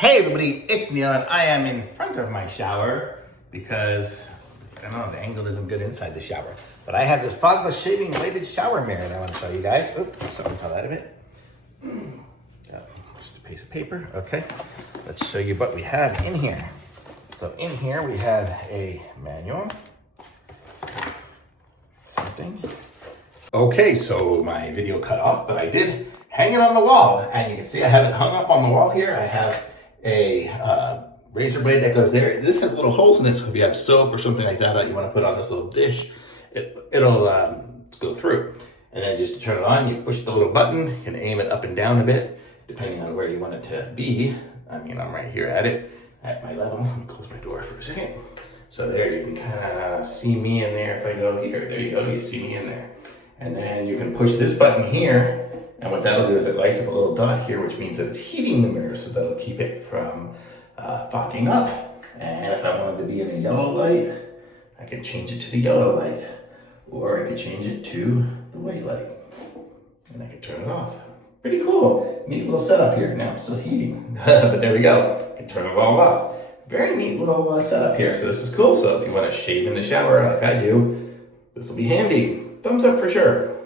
Hey everybody, it's Neil and I am in front of my shower because, I don't know, the angle isn't good inside the shower. But I have this Fogless shaving weighted shower mirror that I want to show you guys. Oops, something fell out of it. Just a piece of paper, okay. Let's show you what we have in here. So in here we have a manual. Something. Okay, so my video cut off, but I did hang it on the wall. And you can see I have it hung up on the wall here. I have a razor blade that goes there. This has little holes in it, so if you have soap or something like that you want to put on this little dish, it'll go through. And then just to turn it on, you push the little button. You can aim it up and down a bit, depending on where you want it to be. I mean, I'm right here at it, at my level. Let me close my door for a second. So there, you can kind of see me in there. If I go here, there you go, you see me in there. And then you can push this button here, and what that'll do is it lights up a little dot here, which means that it's heating the mirror, so that'll keep it from fogging up. And if I wanted to be in a yellow light, I can change it to the yellow light, or I could change it to the white light, and I can turn it off. Pretty cool. Neat little setup here. Now it's still heating, but there we go. I can turn it all off. Very neat little setup here. So this is cool. So if you want to shave in the shower like I do, this will be handy. Thumbs up for sure.